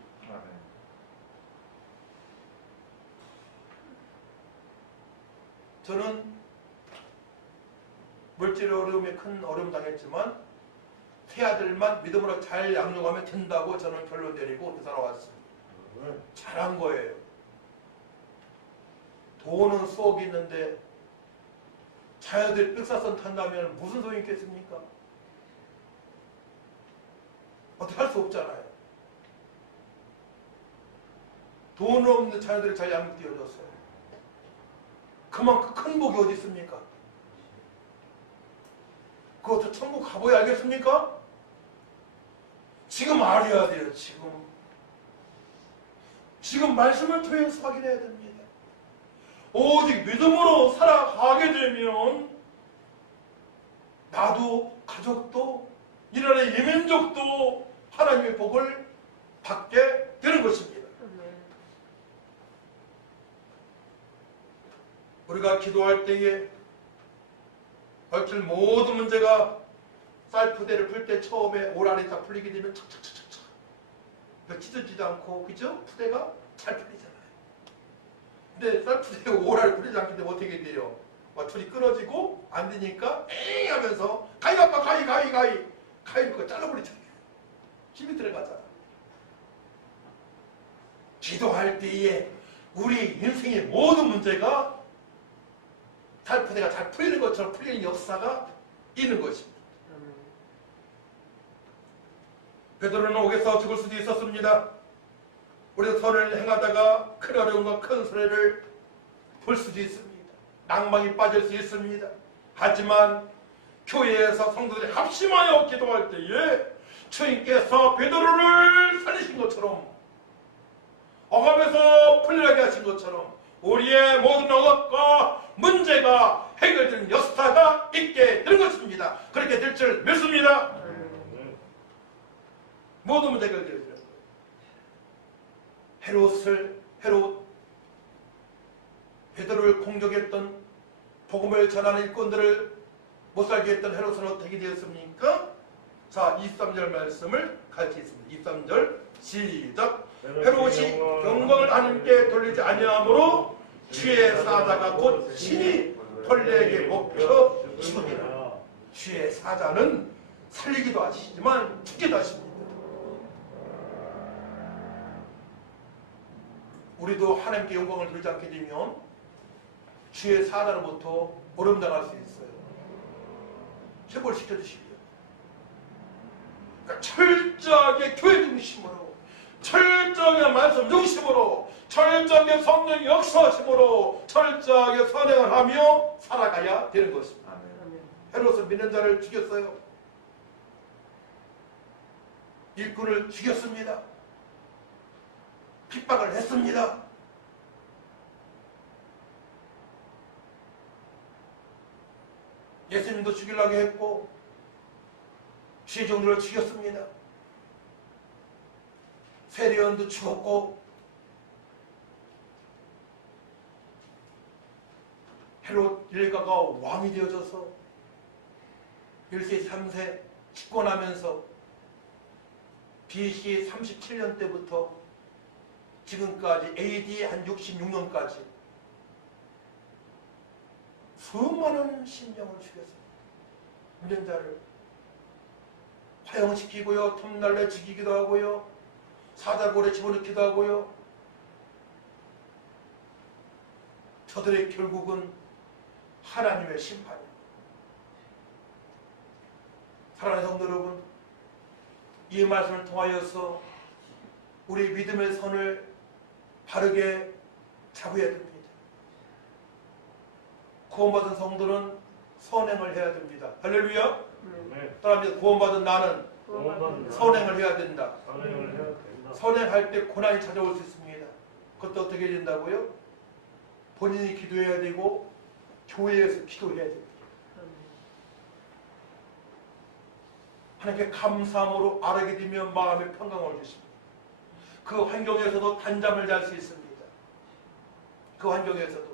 저는 물질의 어려움에 큰 어려움 당했지만 세 아들만 믿음으로 잘 양육하면 된다고 저는 결론 내리고 살아왔습니다. 잘한 거예요. 돈은 수억이 있는데 자녀들이 빽사선 탄다면 무슨 소용이 있겠습니까? 어떻게 할 수 없잖아요. 돈 없는 자녀들이 잘 양육되어졌어요. 그만큼 큰 복이 어디 있습니까? 그것도 천국 가봐야 알겠습니까? 지금 알아야 돼요. 지금 말씀을 통해서 확인해야 됩니다. 오직 믿음으로 살아가게 되면 나도 가족도 이 나라의 이민족도 하나님의 복을 받게 되는 것입니다. 우리가 기도할 때에 얽힐 모든 문제가 쌀푸대를 풀 때 처음에 오란이 다 풀리게 되면 착착착착착 찢어지지 않고, 그죠? 푸대가 잘 풀리잖아요. 근데 쌀푸대에 오란이 풀리지 않기 때문에 어떻게 돼요? 막 줄이 끊어지고 안 되니까 에이 하면서 가위 아빠 가위로 그거 잘라버리잖아요. 힘이 들어가잖아. 기도할 때에 우리 인생의 모든 문제가 쌀푸대가 잘 풀리는 것처럼 풀리는 역사가 있는 것입니다. 베드로는 옥에서 죽을 수도 있었습니다. 우리가 선을 행하다가 큰 어려움과 큰 손해를 볼 수도 있습니다. 낭망이 빠질 수 있습니다. 하지만 교회에서 성도들이 합심하여 기도할 때에 주님께서 베드로를 살리신 것처럼, 억압에서 풀리게 하신 것처럼 우리의 모든 억압과 문제가 해결되는 역사가 있게 될 것입니다. 그렇게 될 줄 믿습니다. 모든 문제가 해결되는 거예요. 헤롯 베드로를 공격했던, 복음을 전하는 일꾼들을 못살게 했던 헤롯은 어떻게 되었습니까? 자, 23절 말씀을 가르치겠습니다. 23절 시작. 헤롯이 영광을 하나님께 돌리지 아니하므로 주의 사자가 곧 신이 벌레에게 먹혀 죽으니라. 주의 사자는 살리기도 하시지만 죽기도 하십니다. 우리도 하나님께 영광을 돌리지 않게 되면 주의 사자로부터 어려움당할 수 있어요. 회복을 시켜주시고요. 그러니까 철저하게 교회 중심으로, 철저하게 말씀 중심으로, 철저하게 성령 역사심으로 철저하게 선행을 하며 살아가야 되는 것입니다. 헤롯은 믿는 자를 죽였어요. 일꾼을 죽였습니다. 핍박을 했습니다. 예수님도 죽이려고 했고 주의 종들을 죽였습니다. 세례요한도 죽었고 헤롯 일가가 왕이 되어져서 1세 3세 집권하면서 BC 37년 때부터 지금까지 AD 한 66년까지 수많은 신령을 죽였습니다. 믿는 자를 화형시키고요, 톱날려 죽이기도 하고요, 사자골에 집어넣기도 하고요, 저들의 결국은 하나님의 심판입니다. 사랑하는 성도 여러분, 이 말씀을 통하여서 우리 믿음의 선을 바르게 잡아야 됩니다. 구원받은 성도는 선행을 해야 됩니다. 할렐루야. 따라합니다. 구원받은 나는 선행을 해야 된다. 선행할 때 고난이 찾아올 수 있습니다. 그것도 어떻게 된다고요? 본인이 기도해야 되고 교회에서 기도해야 됩니다. 하나님께 감사함으로 아뢰게 되면 마음의 평강을 주십니다. 그 환경에서도 단잠을 잘 수 있습니다. 그 환경에서도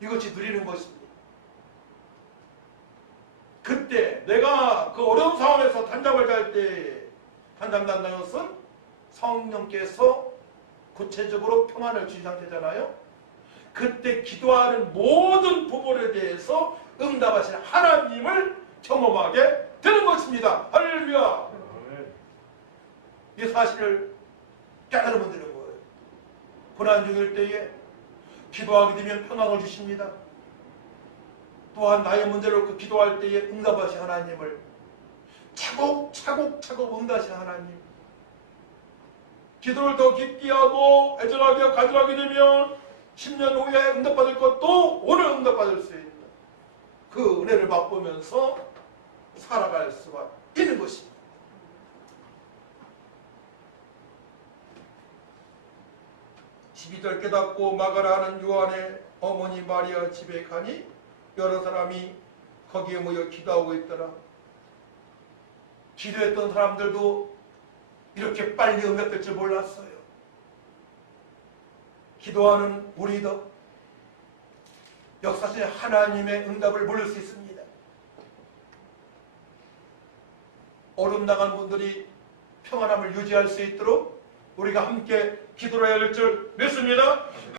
이것이 누리는 것입니다. 그때 내가 그 어려운 상황에서 단잠을 잘 때 단잠단다는 것은 성령께서 구체적으로 평안을 주신 상태잖아요. 그때 기도하는 모든 부분에 대해서 응답하시는 하나님을 경험하게 되는 것입니다. 할렐루야. 이 사실을 깨달으면 되는 거예요. 고난 중일 때에 기도하게 되면 평안을 주십니다. 또한 나의 문제를 놓고 기도할 때에 응답하신 하나님을 차곡차곡 응답하신 하나님, 기도를 더 깊게 하고 애절하게 간절하게 되면 10년 후에 응답받을 것도 오늘 응답받을 수 있는 그 은혜를 맛보면서 살아갈 수가 있는 것입니다. 12절 깨닫고 마가라 하는 요한의 어머니 마리아 집에 가니 여러 사람이 거기에 모여 기도하고 있더라. 기도했던 사람들도 이렇게 빨리 응답될 줄 몰랐어요. 기도하는 우리도 역사적인 하나님의 응답을 모를 수 있습니다. 어려움 당한 분들이 평안함을 유지할 수 있도록 우리가 함께 기도를 해야 할 줄 믿습니다.